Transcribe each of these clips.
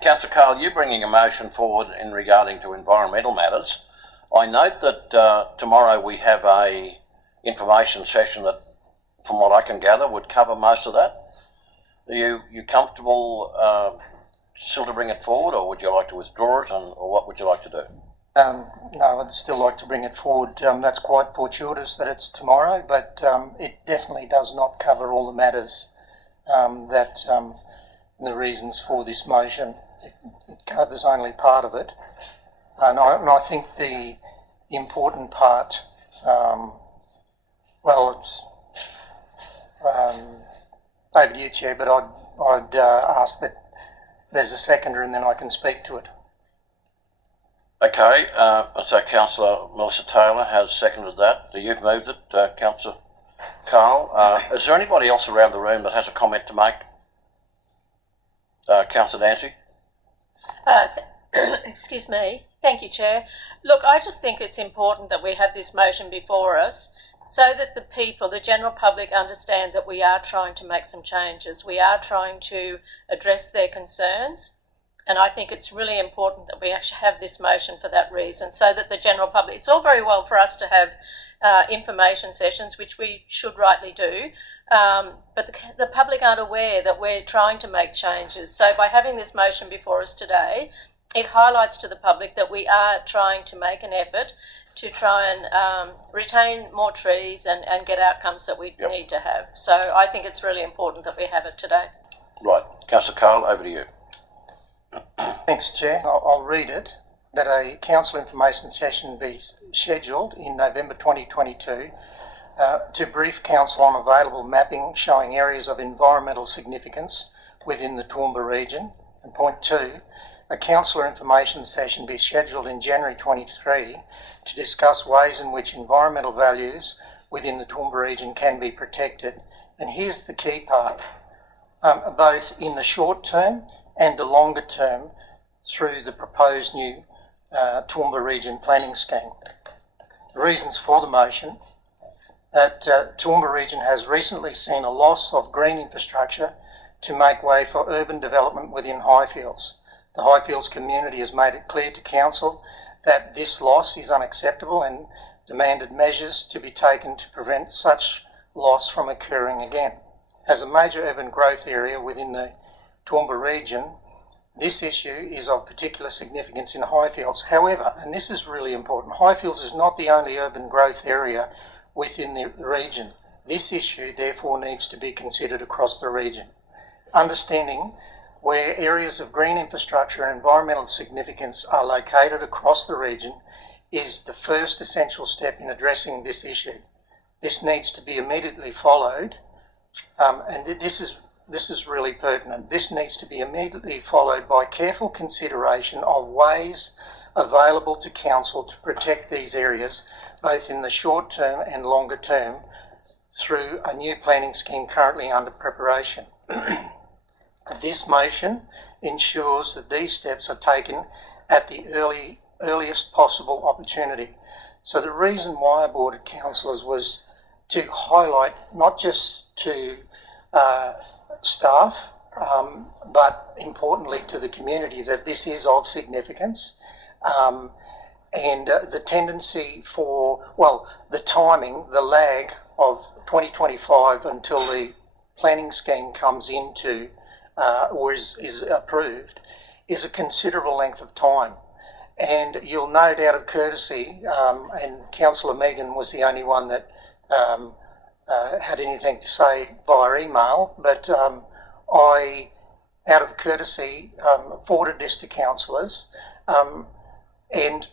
Councillor Carl, you bringing a motion forward in regarding to environmental matters. I note that tomorrow we have a information session that, from what I can gather, would cover most of that. Are you comfortable still to bring it forward, or would you like to withdraw it, or what would you like to do? No, I'd still like to bring it forward. That's quite fortuitous that it's tomorrow, but it definitely does not cover all the matters the reasons for this motion. It covers only part of it, and I think the important part, it's over to you, Chair, but I'd ask that there's a seconder and then I can speak to it. Okay, so Councillor Melissa Taylor has seconded that. You've moved it, Councillor Carl. Is there anybody else around the room that has a comment to make? Councillor Dancy? Excuse me. Thank you, Chair. Look, I just think it's important that we have this motion before us so that the people, the general public, understand that we are trying to make some changes. We are trying to address their concerns. And I think it's really important that we actually have this motion for that reason, so that the general public, it's all very well for us to have information sessions, which we should rightly do, but the public aren't aware that we're trying to make changes. So by having this motion before us today, it highlights to the public that we are trying to make an effort to try and retain more trees and get outcomes that we need to have. So I think it's really important that we have it today. Right. Councillor Carl, over to you. Thanks, Chair. I'll read it. That a council information session be scheduled in November 2022 to brief council on available mapping showing areas of environmental significance within the Toowoomba region. And point 2, a councillor information session be scheduled in January 23 to discuss ways in which environmental values within the Toowoomba region can be protected. And here's the key part, both in the short term and the longer term through the proposed new Toowoomba region planning scheme. The reasons for the motion: that Toowoomba region has recently seen a loss of green infrastructure to make way for urban development within Highfields. The Highfields community has made it clear to council that this loss is unacceptable and demanded measures to be taken to prevent such loss from occurring again. As a major urban growth area within the Toowoomba region, this issue is of particular significance in Highfields. However, and this is really important, Highfields is not the only urban growth area within the region. This issue therefore needs to be considered across the region. Understanding where areas of green infrastructure and environmental significance are located across the region is the first essential step in addressing this issue. This needs to be immediately followed, and this is really pertinent. This needs to be immediately followed by careful consideration of ways available to council to protect these areas, both in the short term and longer term, through a new planning scheme currently under preparation. This motion ensures that these steps are taken at the earliest possible opportunity. So the reason why I boarded councillors was to highlight, not just to staff, but importantly to the community, that this is of significance, and the tendency for, the timing, the lag of 2025 until the planning scheme comes into or is approved is a considerable length of time. And you'll note, out of courtesy, and Councillor Megan was the only one that had anything to say via email, but I, out of courtesy, forwarded this to councillors, and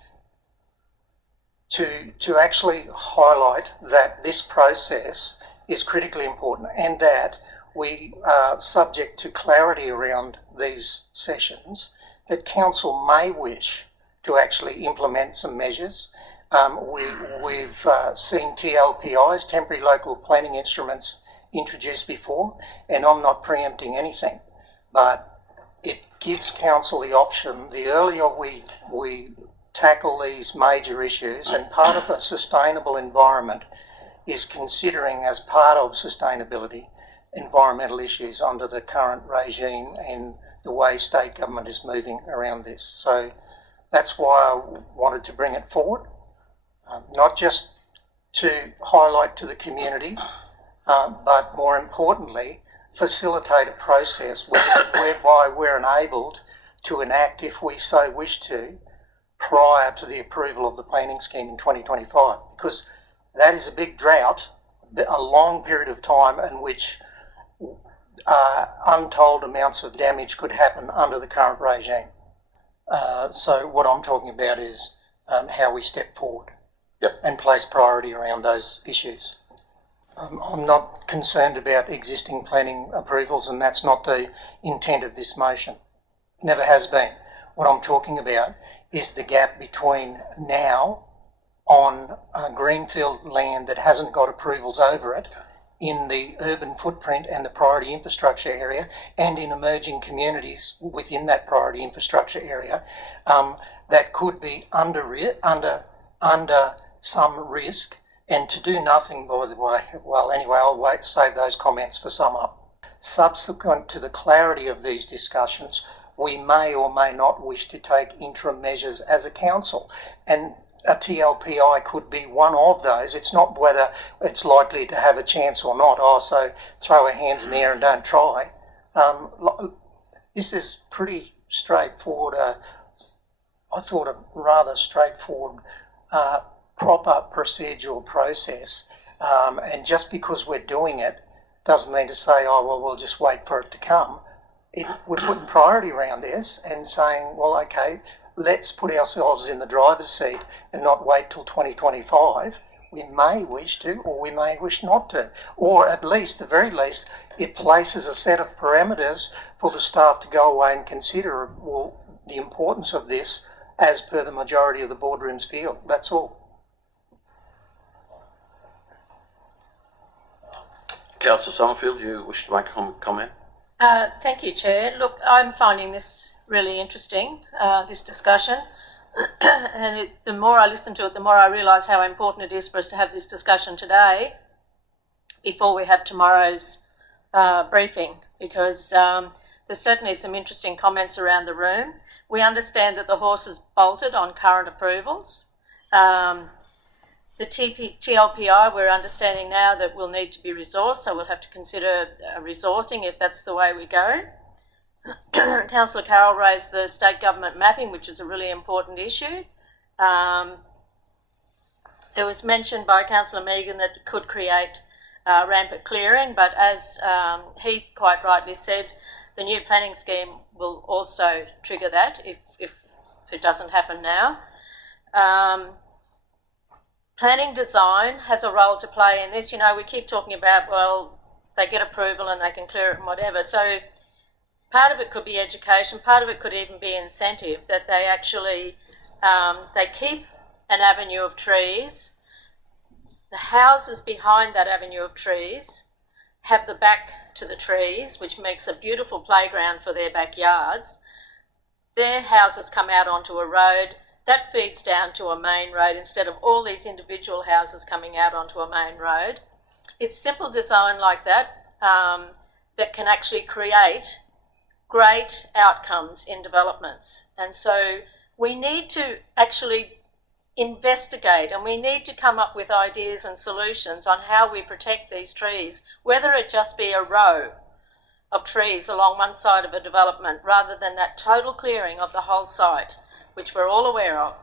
to actually highlight that this process is critically important, and that we are subject to clarity around these sessions, that council may wish to actually implement some measures. We've seen TLPIs, temporary local planning instruments, introduced before, and I'm not preempting anything, but it gives council the option, the earlier we tackle these major issues, and part of a sustainable environment is considering, as part of sustainability, environmental issues under the current regime and the way state government is moving around this. So that's why I wanted to bring it forward, not just to highlight to the community, but more importantly, facilitate a process whereby we're enabled to enact, if we so wish to, prior to the approval of the planning scheme in 2025, because that is a big drought, a long period of time in which untold amounts of damage could happen under the current regime. So what I'm talking about is how we step forward and place priority around those issues. I'm not concerned about existing planning approvals, and that's not the intent of this motion. Never has been. What I'm talking about is the gap between now on greenfield land that hasn't got approvals over it in the urban footprint and the priority infrastructure area, and in emerging communities within that priority infrastructure area, that could be under some risk, and to do nothing, by the way. Well, anyway, I'll save those comments for sum up. Subsequent to the clarity of these discussions, we may or may not wish to take interim measures as a council, and a TLPI could be one of those. It's not whether it's likely to have a chance or not. So throw our hands in the air and don't try. This is pretty straightforward. I thought a rather straightforward, proper procedural process. And just because we're doing it doesn't mean to say, oh, well, we'll just wait for it to come. We're putting priority around this and saying, well, okay, let's put ourselves in the driver's seat and not wait till 2025. We may wish to, or we may wish not to. Or at least, the very least, it places a set of parameters for the staff to go away and consider, well, the importance of this as per the majority of the boardrooms feel. That's all. Councillor Summerfield, you wish to make a comment? Thank you, Chair. Look, I'm finding this really interesting, this discussion. And the more I listen to it, the more I realise how important it is for us to have this discussion today before we have tomorrow's briefing, because there's certainly some interesting comments around the room. We understand that the horse is bolted on current approvals. The TLPI, we're understanding now that will need to be resourced, so we'll have to consider resourcing if that's the way we go. Councillor Carroll raised the state government mapping, which is a really important issue. It was mentioned by Councillor Megan that it could create rampant clearing, but as Heath quite rightly said, the new planning scheme will also trigger that if it doesn't happen now. Planning design has a role to play in this. You know, we keep talking about, well, they get approval and they can clear it and whatever. So part of it could be education, part of it could even be incentive, that they actually, they keep an avenue of trees. The houses behind that avenue of trees have the back to the trees, which makes a beautiful playground for their backyards. Their houses come out onto a road. That feeds down to a main road instead of all these individual houses coming out onto a main road. It's simple design like that that can actually create great outcomes in developments. And so we need to actually investigate, and we need to come up with ideas and solutions on how we protect these trees, whether it just be a row of trees along one side of a development rather than that total clearing of the whole site, which we're all aware of.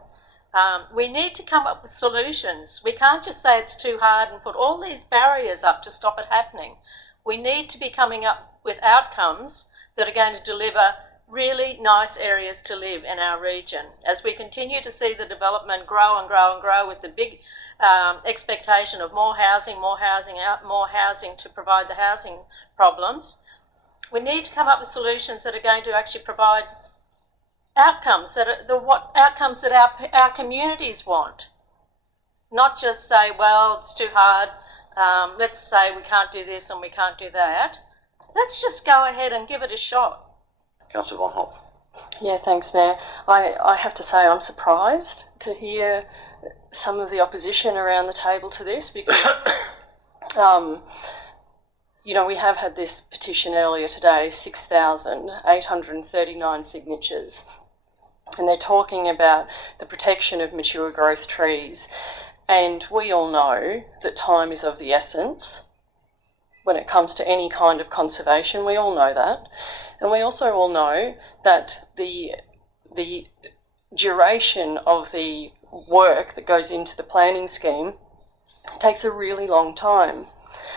We need to come up with solutions. We can't just say it's too hard and put all these barriers up to stop it happening. We need to be coming up with outcomes that are going to deliver really nice areas to live in our region. As we continue to see the development grow and grow and grow with the big expectation of more housing to provide the housing problems, we need to come up with solutions that are going to actually provide outcomes that are outcomes that our communities want. Not just say, well, it's too hard, let's say we can't do this and we can't do that. Let's just go ahead and give it a shot. Councillor Von Hoff. Yeah, thanks, Mayor. I have to say I'm surprised to hear some of the opposition around the table to this, because we have had this petition earlier today, 6,839 signatures, and they're talking about the protection of mature growth trees. And we all know that time is of the essence when it comes to any kind of conservation. We all know that. And we also all know that the duration of the work that goes into the planning scheme takes a really long time.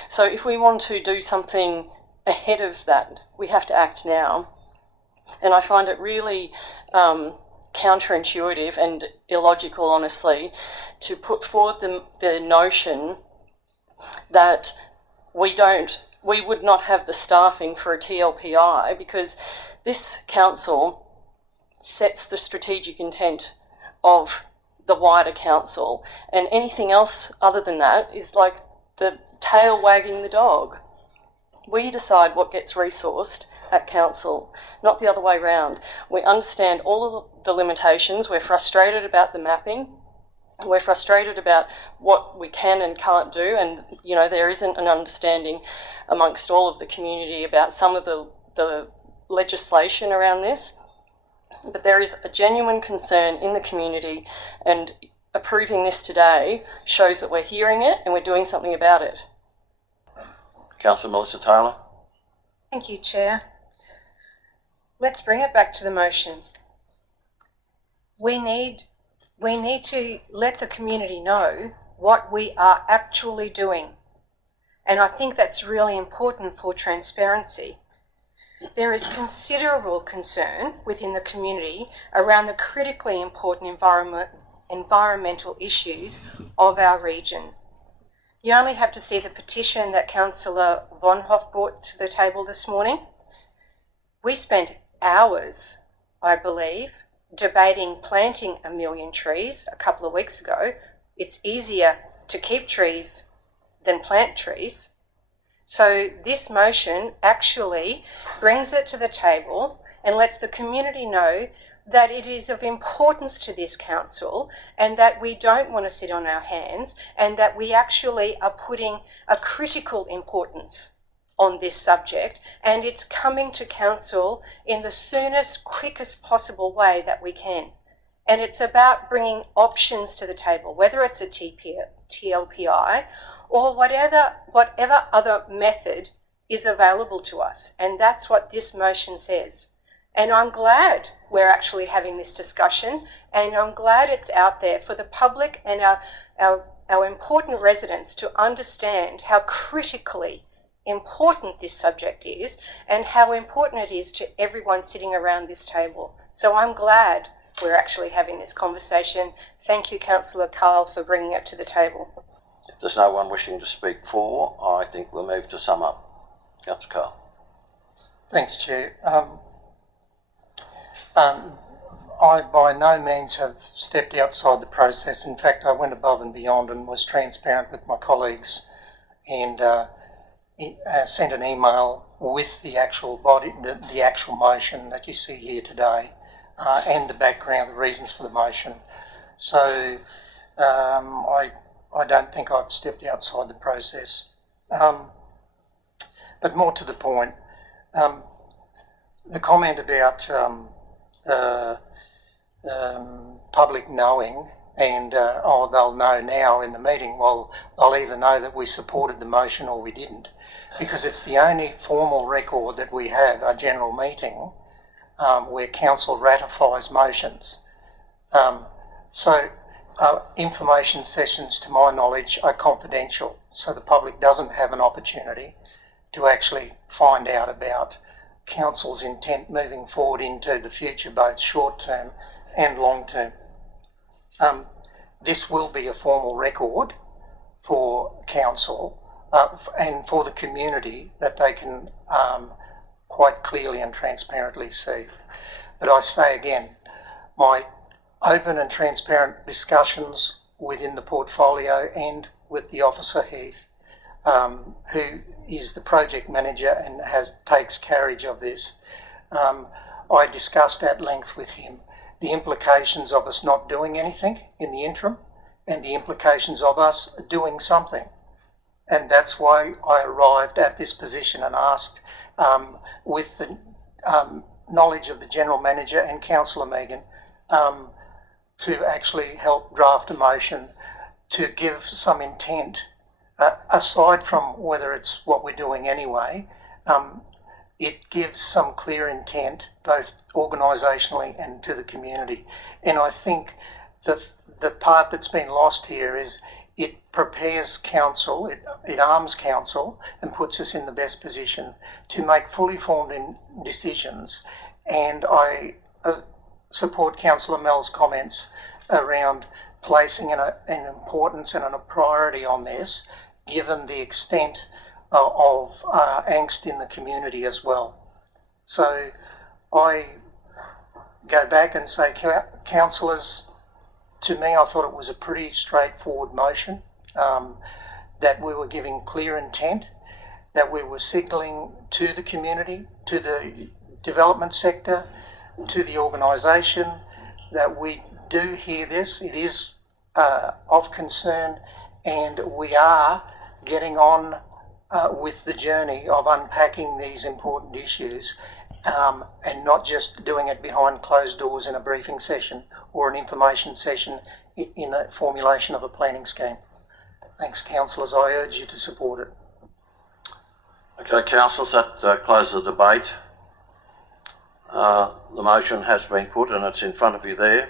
So if we want to do something ahead of that, we have to act now. And I find it really counterintuitive and illogical, honestly, to put forward the notion that we would not have the staffing for a TLPI, because this council sets the strategic intent of the wider council, and anything else other than that is like the tail wagging the dog. We decide what gets resourced at council, not the other way round. We understand all of the limitations. We're frustrated about the mapping. We're frustrated about what we can and can't do, and there isn't an understanding amongst all of the community about some of the legislation around this. But there is a genuine concern in the community, and approving this today shows that we're hearing it and we're doing something about it. Councillor Melissa Taylor. Thank you, Chair. Let's bring it back to the motion. We need to let the community know what we are actually doing. And I think that's really important for transparency. There is considerable concern within the community around the critically important environmental issues of our region. You only have to see the petition that Councillor Vonhoff brought to the table this morning. We spent hours, I believe, debating planting 1 million trees a couple of weeks ago. It's easier to keep trees than plant trees. So this motion actually brings it to the table and lets the community know that it is of importance to this council, and that we don't want to sit on our hands, and that we actually are putting a critical importance on this subject, and it's coming to council in the soonest, quickest possible way that we can. And it's about bringing options to the table, whether it's a TLPI or whatever other method is available to us. And that's what this motion says. And I'm glad we're actually having this discussion, and I'm glad it's out there for the public and our important residents to understand how critically important this subject is and how important it is to everyone sitting around this table. So I'm glad we're actually having this conversation. Thank you, Councillor Carl, for bringing it to the table. If there's no one wishing to speak for, I think we'll move to sum up. Councillor Carl. Thanks, Chair. I by no means have stepped outside the process. In fact, I went above and beyond and was transparent with my colleagues, and sent an email with the actual body, the actual motion that you see here today, and the background, the reasons for the motion. So I don't think I've stepped outside the process. But more to the point, the comment about public knowing and they'll know now in the meeting. Well, they'll either know that we supported the motion or we didn't, because it's the only formal record that we have, a general meeting where council ratifies motions. So information sessions, to my knowledge, are confidential, so the public doesn't have an opportunity to actually find out about council's intent moving forward into the future, both short term and long term. This will be a formal record for council and for the community that they can quite clearly and transparently see. But I say again, my open and transparent discussions within the portfolio and with the officer Heath, who is the project manager and takes carriage of this. I discussed at length with him the implications of us not doing anything in the interim and the implications of us doing something. And that's why I arrived at this position and asked, with the knowledge of the General Manager and Councillor Megan, to actually help draft a motion to give some intent, aside from whether it's what we're doing anyway. It gives some clear intent, both organisationally and to the community. And I think that the part that's been lost here is it prepares council, it arms council and puts us in the best position to make fully formed decisions. And I support Councillor Mell's comments around placing an importance and a priority on this, given the extent of angst in the community as well. So I go back and say, councillors, to me I thought it was a pretty straightforward motion, that we were giving clear intent, that we were signalling to the community, to the development sector, to the organisation, that we do hear this, it is of concern, and we are getting on with the journey of unpacking these important issues, and not just doing it behind closed doors in a briefing session or an information session in the formulation of a planning scheme. Thanks, councillors. I urge you to support it. Okay, councillors, that closes the debate. The motion has been put and it's in front of you there,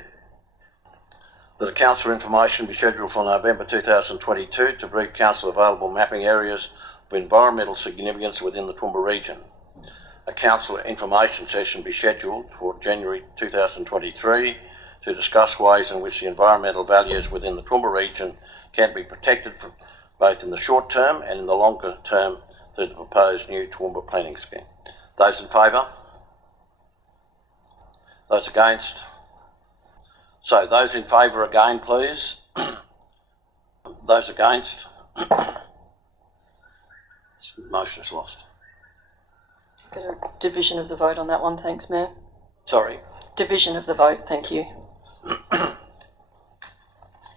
that a council information be scheduled for November 2022 to brief council available mapping areas of environmental significance within the Toowoomba region. A council information session be scheduled for January 2023 to discuss ways in which the environmental values within the Toowoomba region can be protected both in the short term and in the longer term through the proposed new Toowoomba planning scheme. Those in favour? Those against? So those in favour again, please. Those against? Motion is lost. Got a division of the vote on that one, thanks, Mayor. Sorry. Division of the vote, thank you.